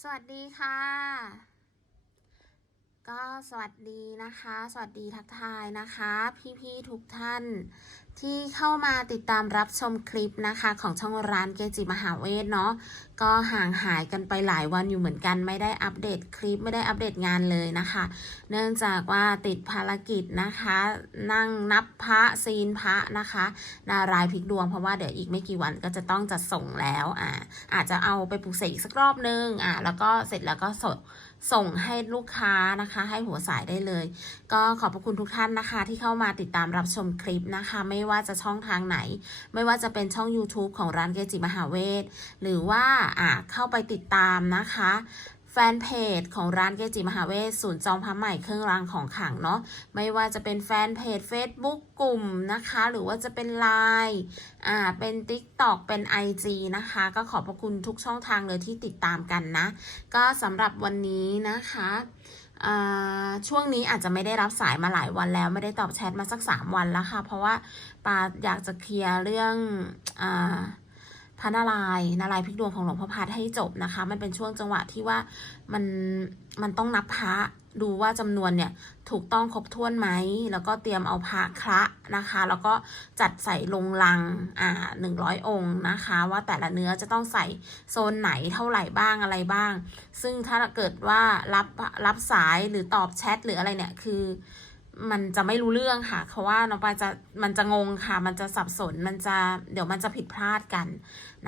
สวัสดีค่ะ ก็สวัสดีนะคะ สวัสดีทักทายนะคะ พี่ๆทุกท่าน ที่เข้ามาติดตามรับชมคลิปนะคะของช่องร้านเกจิมหาเวทเนาะก็ห่างหายกันไปหลายวันอยู่เหมือนกัน ไม่ได้อัปเดตคลิปไม่ได้อัปเดตงานเลยนะคะ เนื่องจากว่าติดภารกิจนะคะ นั่งนับพระซีนพระนะคะ นารายพลิกดวงเพราะว่าเดี๋ยวอีกไม่กี่วันก็จะต้องจัดส่งแล้วอ่าอาจจะเอาไปปลูกเสกอีกสักรอบนึงอ่าแล้วก็เสร็จแล้วก็ส่ง ส่งให้ลูกค้านะคะ ให้หัวสายได้เลย ก็ขอบพระคุณทุกท่านนะคะ ที่เข้ามาติดตามรับชมคลิปนะคะ ไม่ว่าจะช่องทางไหน ไม่ว่าจะเป็นช่อง YouTube ของร้านเกจิมหาเวท หรือว่าอ่าเข้าไปติดตามนะคะ แฟนเพจของร้านเกจิมหาเวทศูนย์จองพระใหม่เครื่องรางของขลังเนาะไม่ว่าจะเป็นแฟนเพจ Facebook กลุ่มนะคะ หรือว่าจะเป็น Line อ่าเป็น TikTok เป็น IG นะคะ ก็ขอบพระคุณทุกช่องทางเลยที่ติดตามกันนะ ก็สำหรับวันนี้นะคะอ่าช่วงนี้อาจจะไม่ได้รับสายมาหลายวันแล้ว ไม่ได้ตอบแชทมาสัก 3 วันแล้วค่ะ เพราะว่าปาอยากจะเคลียร์เรื่องอ่า พระนารายณ์นารายณ์พิกดวงของหลวงพ่อพัดให้จบนะคะ มันเป็นช่วงจังหวะที่ว่ามันมันต้องนับพระดูว่าจำนวนเนี่ยถูกต้องครบถ้วนไหม แล้วก็เตรียมเอาพระคระนะคะ แล้วก็จัดใส่ลงลังอ่าหนึ่งร้อยองค์นะคะ ว่าแต่ละเนื้อจะต้องใส่โซนไหนเท่าไหร่บ้างอะไรบ้าง ซึ่งถ้าเกิดว่ารับรับสายหรือตอบแชทหรืออะไรเนี่ยคือ มันจะไม่รู้เรื่องค่ะเพราะว่าน้องปายจะมันจะงงค่ะ มันจะสับสนมันจะเดี๋ยวมันจะผิดพลาดกัน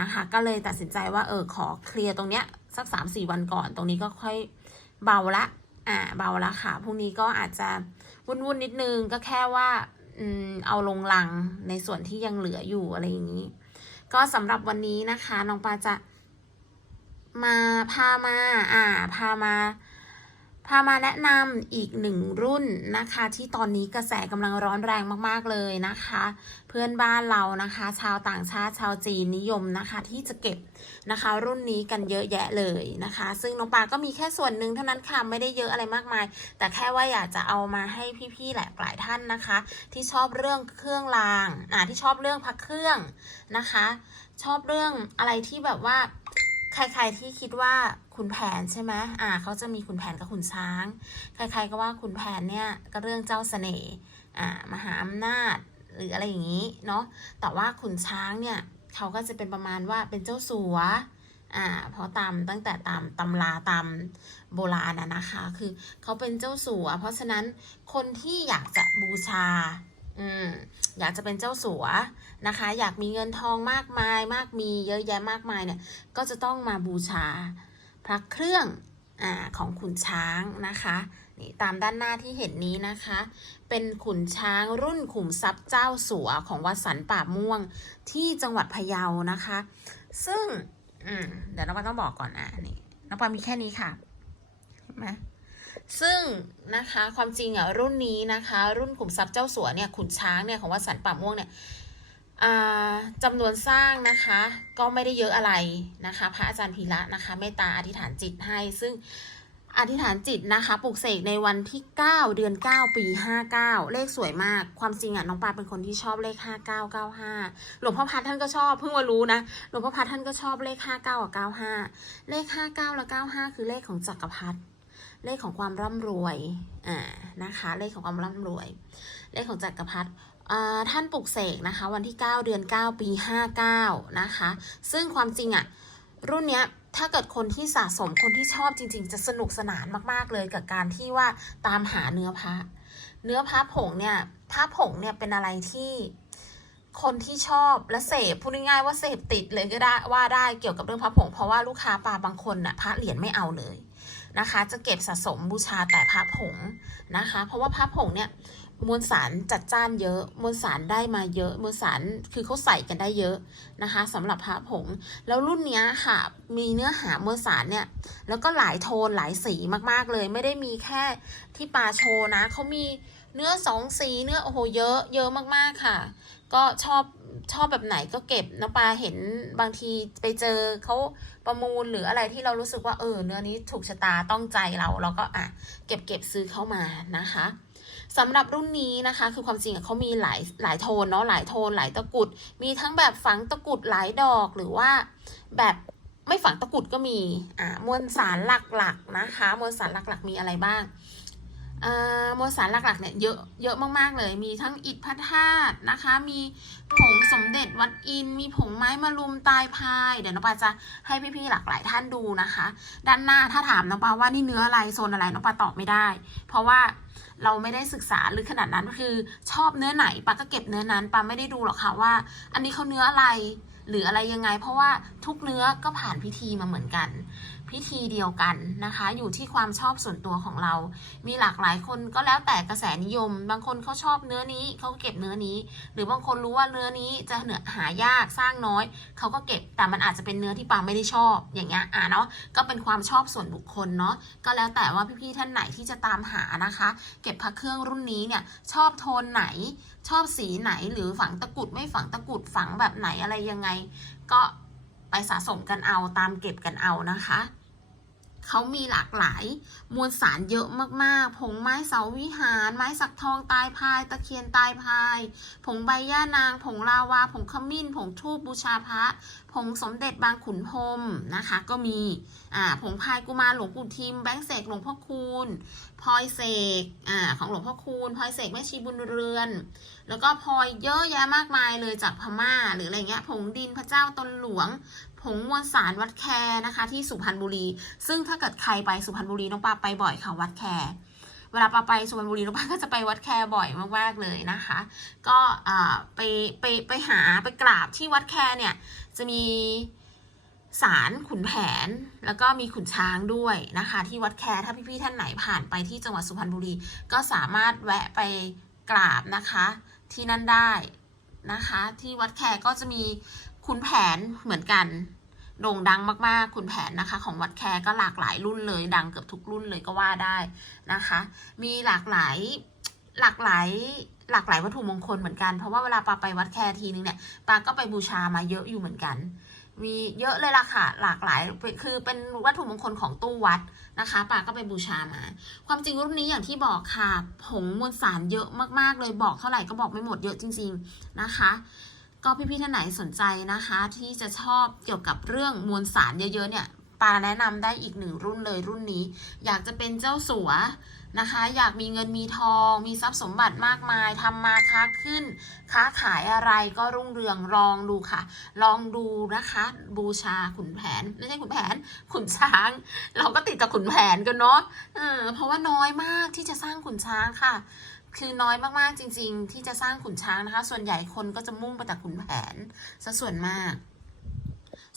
นะคะ ก็เลยตัดสินใจว่าเออขอเคลียร์ตรงเนี้ยสักสามสี่วันก่อน ตรงนี้ก็ค่อยเบาละอ่าเบาละค่ะพรุ่งนี้ก็อาจจะวุ่นวุ่นนิดนึงก็แค่ว่าอืมเอาลงลังในส่วนที่ยังเหลืออยู่อะไรอย่างนี้ ก็สำหรับวันนี้นะคะน้องปาจะมาพามา อ่า พามาามาแนะนำอีกหนึ่งรุ่นนะคะ ที่ตอนนี้กระแสกำลังร้อนแรงมากๆเลยนะคะ เพื่อนบ้านเรานะคะ ชาวต่างชาติชาวจีนนิยมนะคะ ที่จะเก็บนะคะ รุ่นนี้กันเยอะแยะเลยนะคะ ซึ่งน้องปาก็มีแค่ส่วนหนึ่งเท่านั้นค่ะไม่ได้เยอะอะไรมากมาย แต่แค่ว่าอยากจะเอามาให้พี่ๆหลายหลายท่านนะคะ ที่ชอบเรื่องเครื่องรางอ่าที่ชอบเรื่องพักเครื่องนะคะ ชอบเรื่องอะไรที่แบบว่า ใคร ๆที่คิดว่าขุนแผนใช่ไหมอ่าเขาจะมีขุนแผนกับขุนช้าง ใคร ๆ ก็ว่าขุนแผนเนี่ยก็เรื่องเจ้าเสน่ห์อ่ามหาอำนาจหรืออะไรอย่างนี้เนาะ แต่ว่าขุนช้างเนี่ยเขาก็จะเป็นประมาณว่าเป็นเจ้าสัวอ่าเพราะตามตั้งแต่ตามตำราตามโบราณนะคะ คือเขาเป็นเจ้าสัว เพราะฉะนั้นคนที่อยากจะบูชา อืมอยากจะเป็นเจ้าสัวนะคะ อยากมีเงินทองมากมาย มากมีเยอะแยะมากมายเนี่ย ก็จะต้องมาบูชาพระเครื่องอาของขุนช้างนะคะนี่ตามด้านหน้าที่เห็นนี้นะคะ เป็นขุนช้างรุ่นขุมทรัพย์เจ้าสัวของวัดสันป่าม่วงที่จังหวัดพะเยานะคะ ซึ่งเดี๋ยวน้องปาต้องบอกก่อนอะนี่น้องปามีแค่นี้ค่ะเห็นไหม ซึ่งนะคะความจริงอะรุ่นนี้นะคะ รุ่นขุมทรัพย์เจ้าสัวเนี่ยขุนช้างเนี่ยของวัดสันป่าม่วงเนี่ยจำนวนสร้างนะคะก็ไม่ได้เยอะอะไรนะคะ พระอาจารย์พีระนะคะเมตตาอธิษฐานจิตให้ ซึ่งอธิษฐานจิตนะคะปลุกเสกในวันที่ 9 เดือน 9 ปี 59 เลขสวยมาก ความจริงอะน้องปาเป็นคนที่ชอบเลข 5995 หลวงพ่อพัดท่านก็ชอบเพิ่งมารู้นะ หลวงพ่อพัดท่านก็ชอบเลข 59 กับ 95 เลข 59 และ 95 คือเลขของจักรพรรดิ เลขของความร่ำรวยอ่านะคะเลขของความร่ำรวย เลขของจักรพรรดิท่านปลุกเสกนะคะวันที่ 9 เดือน 9 ปี 59 นะคะ ซึ่งความจริงอะรุ่นเนี้ยถ้าเกิดคนที่สะสมคนที่ชอบจริง ๆ จะสนุกสนานมากๆเลยกับการที่ว่าตามหาเนื้อพระเนื้อพระผงเนี่ยพระผงเนี่ยเป็นอะไรที่คนที่ชอบและเสพพูดง่ายๆว่าเสพติดเลยก็ได้ว่าได้เกี่ยวกับเรื่องพระผง เพราะว่าลูกค้าปลาบางคนน่ะพระเหรียญไม่เอาเลย นะคะ จะเก็บสะสมบูชาแต่พระผงนะคะ เพราะว่าพระผงเนี่ยมวลสารจัดจ้านเยอะ มวลสารได้มาเยอะ มวลสารคือเขาใส่กันได้เยอะนะคะสำหรับพระผง แล้วรุ่นเนี้ยค่ะ มีเนื้อหามวลสารเนี่ย แล้วก็หลายโทนหลายสีมากๆเลย ไม่ได้มีแค่ที่ปาโชนะเขามีเนื้อสองสีเนื้อโอ้โหเยอะ เยอะมากๆค่ะ ก็ชอบ ชอบแบบไหนก็เก็บน้องปลาเห็นบางทีไปเจอเขาประมูลหรืออะไรที่เรารู้สึกว่าเออเนื้อนี้ถูกชะตาต้องใจเราเราก็อะเก็บเก็บซื้อเข้ามานะคะสำหรับรุ่นนี้นะคะ คือความจริงเขามีหลายหลายโทนเนาะหลายโทนหลายตะกุด มีทั้งแบบฝังตะกุดหลายดอกหรือว่าแบบไม่ฝังตะกุดก็มีอ่ามวลสารหลักๆนะคะ มวลสารหลักๆ มีอะไรบ้าง มวลสารหลักๆเนี่ยเยอะเยอะมากๆเลย มีทั้งอิฐพระธาตุนะคะ มีผงสมเด็จวัดอิน มีผงไม้มะรุมตายพาย เดี๋ยวน้องปาจะให้พี่ๆหลากหลายท่านดูนะคะ ด้านหน้าถ้าถามน้องปาว่านี่เนื้ออะไรโซนอะไรน้องปาตอบไม่ได้ เพราะว่าเราไม่ได้ศึกษาหรือขนาดนั้นคือชอบเนื้อไหนปาก็เก็บเนื้อนั้นปาไม่ได้ดูหรอกค่ะว่า อันนี้เขาเนื้ออะไรหรืออะไรยังไง เพราะว่าทุกเนื้อก็ผ่านพิธีมาเหมือนกัน พิธีเดียวกันนะคะ อยู่ที่ความชอบส่วนตัวของเรา มีหลากหลายคนก็แล้วแต่กระแสนิยม บางคนเขาชอบเนื้อนี้เขาก็เก็บเนื้อนี้ หรือบางคนรู้ว่าเนื้อนี้จะเหนือหายากสร้างน้อยเขาก็เก็บแต่มันอาจจะเป็นเนื้อที่ปางไม่ได้ชอบอย่างเงี้ยอะเนาะก็เป็นความชอบส่วนบุคคลเนาะก็แล้วแต่ว่าพี่ๆท่านไหนที่จะตามหานะคะ เก็บพระเครื่องรุ่นนี้เนี่ยชอบโทนไหนชอบสีไหนหรือฝังตะกุดไม่ฝังตะกุดฝังแบบไหนอะไรยังไง ก็ไปสะสมกันเอาตามเก็บกันเอานะคะ เขามีหลากหลาย มวลสารเยอะมากๆ ผงไม้เสาวิหาร ไม้สักทองตายพาย ตะเคียนตายพาย ผงใบย่านาง ผงลาวา ผงขมิ้น ผงทูบบูชาพระ ผงสมเด็จบางขุนพรมนะคะ ก็มี อ่า ผงพายกุมารหลวงปู่ทิม แบงค์เสกหลวงพ่อคูณพลอยเสก อ่า ของหลวงพ่อคูณพลอยเสกแม่ชีบุญเรือน แล้วก็พลอยเยอะแยะมากมายเลยจากพม่า หรืออะไรเงี้ย ผงดินพระเจ้าตนหลวง ผงมวลสารวัดแคนะคะ ที่สุพรรณบุรี ซึ่งถ้าเกิดใครไปสุพรรณบุรีน้องปาไปบ่อยค่ะวัดแคเวลาปาไปสุพรรณบุรีน้องปาก็จะไปวัดแคบ่อยมากๆเลยนะคะ ก็ไปไปไปหาไปกราบที่วัดแคเนี่ยจะมีศาลขุนแผนแล้วก็มีขุนช้างด้วยนะคะ ที่วัดแคถ้าพี่ๆท่านไหนผ่านไปที่จังหวัดสุพรรณบุรี ก็สามารถแวะไปกราบนะคะ ที่นั่นได้นะคะ ที่วัดแคก็จะมี ขุนแผนเหมือนกันโด่งดังมากๆขุนแผนนะคะ ของวัดแคร์ก็หลากหลายรุ่นเลยดังเกือบทุกรุ่นเลยก็ว่าได้นะคะ มีหลากหลายหลากหลายหลากหลายวัตถุมงคลเหมือนกัน เพราะว่าเวลาปาไปวัดแคร์ทีนึงเนี่ยปาก็ไปบูชามาเยอะอยู่เหมือนกัน มีเยอะเลยล่ะค่ะ หลากหลายคือเป็นวัตถุมงคลของตู้วัดนะคะปาก็ไปบูชามา ความจริงรุ่นนี้อย่างที่บอกค่ะผงมวลสารเยอะมากๆเลยบอกเท่าไหร่ก็บอกไม่หมดเยอะจริง ๆนะคะ ก็พี่ๆท่านไหนสนใจนะคะ ที่จะชอบเกี่ยวกับเรื่องมวลสารเยอะๆเนี่ยปาแนะนำได้อีกหนึ่งรุ่นเลยรุ่นนี้ อยากจะเป็นเจ้าสัวนะคะ อยากมีเงินมีทอง มีทรัพย์สมบัติมากมายทำมาค้าขึ้น ค้าขายอะไรก็รุ่งเรืองลองดูค่ะ ลองดูนะคะ บูชาขุนแผน ไม่ใช่ขุนแผน ขุนช้าง เราก็ติดกับขุนแผนกันเนาะเออเพราะว่าน้อยมากที่จะสร้างขุนช้างค่ะ คือน้อยมากๆจริง ๆ ที่จะสร้างขุนช้างนะคะ ส่วนใหญ่คนก็จะมุ่งไปแต่ขุนแผนซะส่วนมาก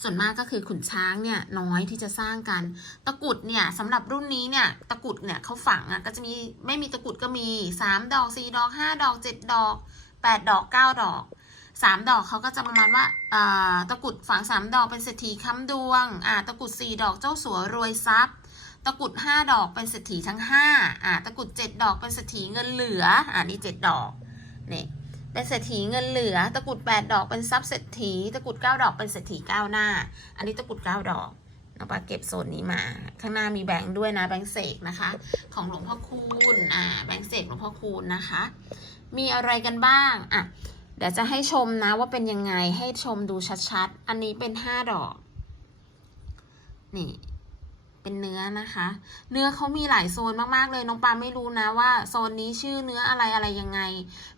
ส่วนมากก็คือขุนช้างเนี่ยน้อยที่จะสร้างกัน ตะกุดเนี่ยสำหรับรุ่นนี้เนี่ยตะกุดเนี่ยเขาฝังอะก็จะมีไม่มีตะกุดก็มีสามดอกสี่ดอกห้าดอกเจ็ดดอกแปดดอกเก้าดอกสามดอกเขาก็จะประมาณว่าอ่าตะกุดฝังสามดอกเป็นเศรษฐีค้ำดวง อ่า ตะกุดสี่ดอกเจ้าสัวรวยทรัพย์ ตะกรุดห้าดอกเป็นเศรษฐีทั้งห้าอ่าตะกรุดเจ็ดดอกเป็นเศรษฐีเงินเหลืออ่านี่เจ็ดดอกเนี่ยเป็นเศรษฐีเงินเหลือ ตะกรุดแปดดอกเป็นทรัพย์เศรษฐี ตะกรุดเก้าดอกเป็นเศรษฐีก้าหน้า อันนี้ตะกรุดเก้าดอกเราปาเก็บโซนนี้มา ข้างหน้ามีแบงค์ด้วยนะแบงค์เสกนะคะ ของหลวงพ่อคูณอ่าแบงค์เสกหลวงพ่อคูณนะคะ มีอะไรกันบ้างอะเดี๋ยวจะให้ชมนะว่าเป็นยังไงให้ชมดูชัดๆ อันนี้เป็นห้าดอก นี่ เป็นเนื้อนะคะ เนื้อเขามีหลายโซนมากๆเลยน้องปลาไม่รู้นะว่าโซนนี้ชื่อเนื้ออะไรอะไรยังไง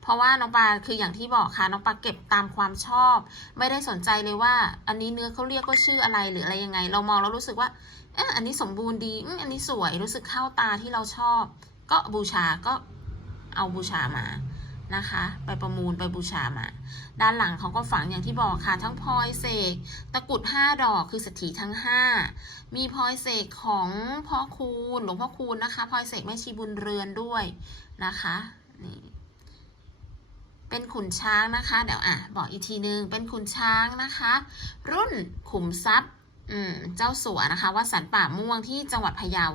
เพราะว่าน้องปลาคืออย่างที่บอกค่ะน้องปลาเก็บตามความชอบ ไม่ได้สนใจเลยว่า อันนี้เนื้อเขาเรียกว่าชื่ออะไรหรืออะไรยังไง เรามองแล้วรู้สึกว่าเอออันนี้สมบูรณ์ดีอันนี้สวยรู้สึกเข้าตาที่เราชอบ ก็บูชาก็เอาบูชามา นะคะ ไปประมูลไปบูชามา ด้านหลังเขาก็ฝังอย่างที่บอกค่ะ ทั้งพลอยเสกตะกุดห้าดอกคือเศรษฐีทั้งห้ามีพลอยเสกของพ่อคูณหลวงพ่อคูณนะคะพลอยเสกแม่ชีบุญเรือนด้วยนะคะนี่เป็นขุนช้างนะคะ เดี๋ยวอะบอกอีกทีนึง เป็นขุนช้างนะคะ รุ่นขุมทรัพย์เจ้าสัวนะคะวัดสันป่าม่วงที่จังหวัดพะเยา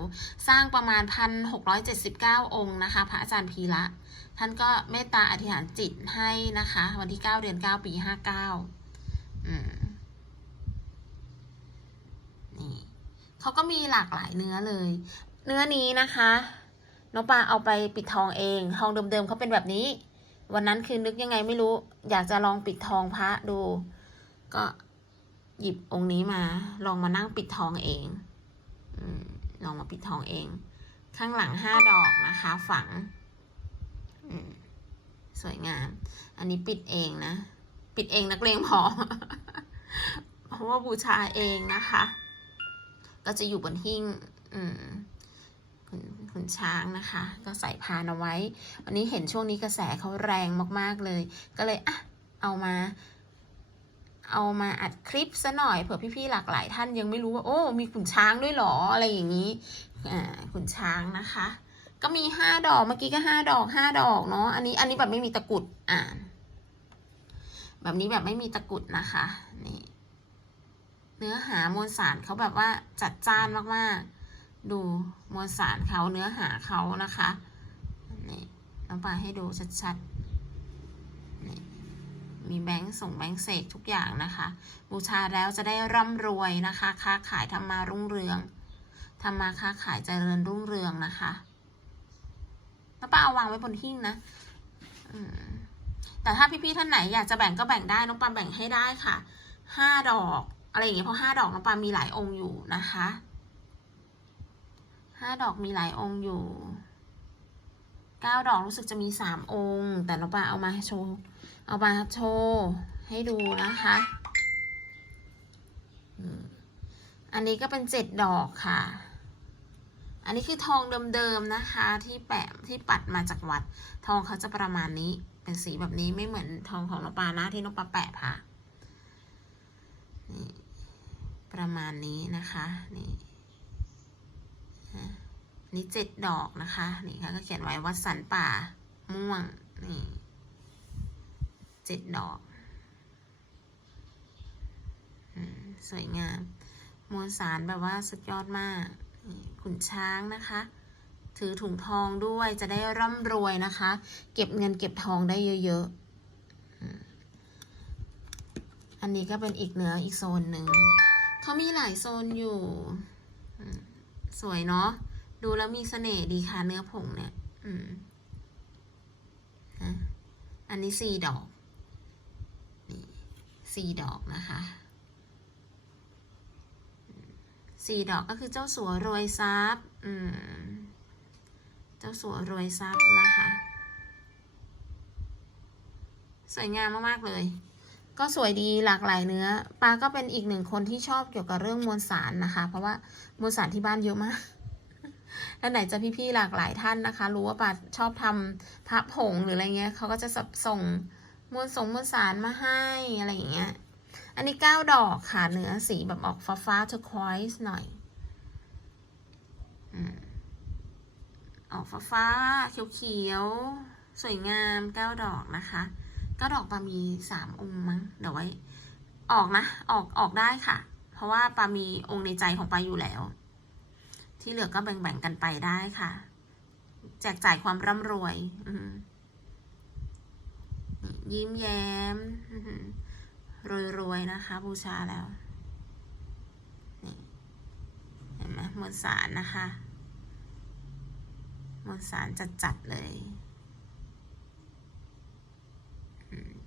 สร้างประมาณพันหกร้อยเจ็ดสิบเก้าองค์นะคะ พระอาจารย์พีระ ท่านก็เมตตาอธิษฐานจิตให้นะคะ วันที่เก้าเดือนเก้าปีห้าเก้านี่เขาก็มีหลากหลายเนื้อเลย เนื้อนี้นะคะน้องปลาเอาไปปิดทองเอง ทองเดิมๆเขาเป็นแบบนี้ วันนั้นคือนึกยังไงไม่รู้ อยากจะลองปิดทองพระดู ก็หยิบองค์นี้มา ลองมานั่งปิดทองเองอลองมาปิดทองเอง ข้างหลังห้าดอกนะคะ ฝัง สวยงาม อันนี้ปิดเองนะ ปิดเองนักเลงพอ เพราะว่าบูชาเองนะคะ ก็จะอยู่บนหิ้งขุนขุนช้างนะคะ ก็ใส่พานเอาไว้ วันนี้เห็นช่วงนี้กระแสเขาแรงมากๆเลย ก็เลยอะเอามา เอามาอัดคลิปซะหน่อยเผื่อพี่ๆหลากหลายท่านยังไม่รู้ว่า โอ้ มีขุนช้างด้วยหรออะไรอย่างนี้ อ่าขุนช้างนะคะ ก็มีห้าดอกเมื่อกี้ก็ห้าดอกห้าดอกเนาะอันนี้อันนี้แบบไม่มีตะกุดอ่าน แบบนี้แบบไม่มีตะกุดนะคะนี่เนื้อหามวลสารเขาแบบว่าจัดจ้านมากๆ ดูมวลสารเขาเนื้อหาเขานะคะนี่น้องปลาให้ดูชัดๆนี่มีแบงค์ส่งแบงค์เสกทุกอย่างนะคะ บูชาแล้วจะได้ร่ำรวยนะคะ ค้าขายทำมารุ่งเรืองทำมาค้าขายเจริญรุ่งเรืองนะคะ น้องปลาเอาวางไว้บนหิ้งนะแต่ถ้าพี่ๆท่านไหนอยากจะแบ่งก็แบ่งได้น้องปาแบ่งให้ได้ค่ะห้าดอก อะไรอย่างเงี้ยเพราะห้าดอกน้องปามีหลายองค์อยู่นะคะห้าดอกมีหลายองค์อยู่เก้าดอกรู้สึกจะมีสามองค์ แต่น้องปาเอามาโชว์เอามาโชว์ให้ดูนะคะอันนี้ก็เป็นเจ็ดดอกค่ะ อันนี้คือทองเดิมๆนะคะที่แปะที่ปัดมาจากวัด ทองเขาจะประมาณนี้เป็นสีแบบนี้ไม่เหมือนทองของน้องปานะที่น้องปาแปะค่ะนี่ประมาณนี้นะคะนี่นี่เจ็ดดอกนะคะนี่ค่ะก็เขียนไว้วัดสันป่าม่วงนี่เจ็ดดอกสวยงามมวลสารแบบว่าสุดยอดมาก ขุนช้างนะคะ ถือถุงทองด้วยจะได้ร่ำรวยนะคะ เก็บเงินเก็บทองได้เยอะๆ อันนี้ก็เป็นอีกเหนืออีกโซนหนึ่ง เขามีหลายโซนอยู่ สวยเนาะ ดูแล้วมีเสน่ห์ดีค่ะเนื้อผงเนี่ยอันนี้สี่ดอก นี่สี่ดอกนะคะอืม สี่ดอกก็คือเจ้าสัวรวยทรัพย์อืมเจ้าสัวรวยทรัพย์นะคะ สวยงามมากๆเลย ก็สวยดีหลากหลายเนื้อปาก็เป็นอีกหนึ่งคนที่ชอบเกี่ยวกับเรื่องมวลสารนะคะ เพราะว่ามวลสารที่บ้านเยอะมากแล้วไหนจะพี่ๆหลากหลายท่านนะคะ รู้ว่าปาชอบทำพระผงหรืออะไรเงี้ยเขาก็จะสับส่งมวลสงมวลสารมาให้อะไรอย่างเงี้ย อันนี้เก้าดอกค่ะเนื้อสีแบบออกฟ้าฟ้าๆ turquoise หน่อยอออกฟ้าฟ้าเขียวเขียวสวยงามเก้าดอกนะคะก็ดอกปามีสามองค์มั้งเดี๋ยวไว้ ออกนะ ออกออกได้ค่ะ เพราะว่าปามีองค์ในใจของปาอยู่แล้ว ที่เหลือก็แบ่งๆกันไปได้ค่ะ แจกจ่ายความร่ำรวย อืยิ้มแย้ม รวยๆนะคะ บูชาแล้วนี่เห็นไหมมวลสารนะคะมวลสารจัดๆเลย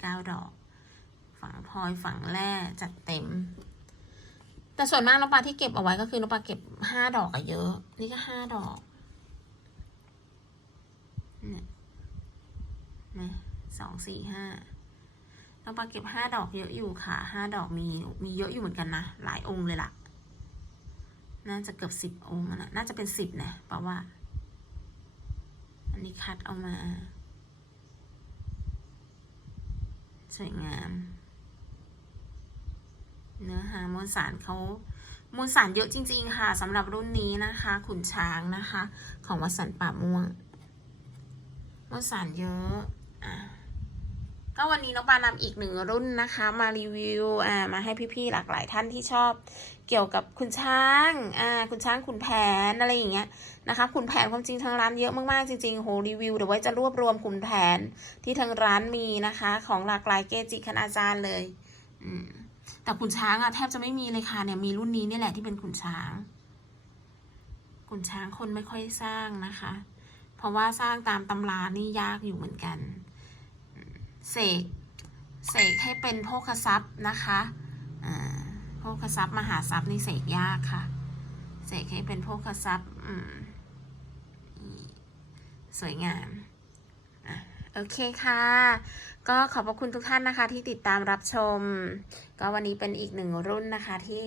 เก้าดอก ฝั่งพลอยฝั่งแร่จัดเต็ม แต่ส่วนมากน้องปลาที่เก็บเอาไว้ก็คือน้องปลาเก็บห้าดอกอะเยอะ นี่ก็ห้าดอกเนี่ยสองสี่ห้า น้องปลาเก็บห้าดอกเยอะอยู่ค่ะห้าดอกมีมีเยอะอยู่เหมือนกันนะ หลายองค์เลยล่ะ น่าจะเกือบสิบองค์นะน่าจะเป็นสิบนะเพราะว่า อันนี้คัดเอามา สวยงาม เนื้อหามวลสารเขามวลสารเยอะจริง ๆ ค่ะสำหรับรุ่นนี้นะคะ ขุนช้างนะคะ ของวัสันป่าม่วงมวลสารเยอะอะ ก็วันนี้น้องปานำอีกหนึ่งรุ่นนะคะ มารีวิวอ่ามาให้พี่ๆหลากหลายท่านที่ชอบ เกี่ยวกับขุนช้างอ่าขุนช้างขุนแผนอะไรอย่างเงี้ยนะคะขุนแผนความจริงทางร้านเยอะมากๆจริงๆโหรีวิวเดี๋ยวไว้จะรวบรวมขุนแผนที่ทางร้านมีนะคะ ของหลากหลายเกจิคณาจารย์เลยอืมแต่ขุนช้างอะแทบจะไม่มีเลยค่ะเนี่ยมีรุ่นนี้นี่แหละที่เป็นขุนช้างขุนช้างคนไม่ค่อยสร้างนะคะ เพราะว่าสร้างตามตำรานี่ยากอยู่เหมือนกัน เสกเสกให้เป็นโภคทรัพย์นะคะอ่าโภคทรัพย์มหาทรัพย์นี่เสกยากค่ะ เสกให้เป็นโภคทรัพย์อืมสวยงาม โอเคค่ะ ก็ขอบพระคุณทุกท่านนะคะที่ติดตามรับชม ก็วันนี้เป็นอีกหนึ่งรุ่นนะคะที่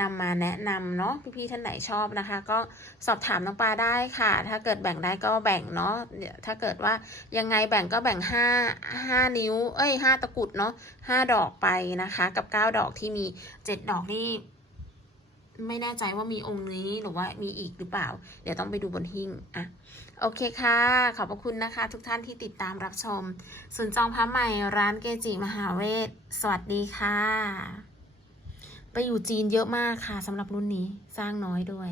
นำมาแนะนำเนาะพี่ๆท่านไหนชอบนะคะ ก็สอบถามน้องปลาได้ค่ะ ถ้าเกิดแบ่งได้ก็แบ่งเนาะเดี๋ยวถ้าเกิดว่ายังไงแบ่งก็แบ่งห้าห้านิ้ว เอ้ยห้าตะกุดเนาะห้าดอกไปนะคะ กับเก้าดอกที่มีเจ็ดดอกนี่ ไม่แน่ใจว่ามีองค์นี้หรือว่ามีอีกหรือเปล่า เดี๋ยวต้องไปดูบนหิ้งอะโอเคค่ะ ขอบพระคุณนะคะ ทุกท่านที่ติดตามรับชมศูนย์จองพระใหม่ร้านเกจิมหาเวทสวัสดีค่ะ ไปอยู่จีนเยอะมากค่ะสำหรับรุ่นนี้สร้างน้อยด้วย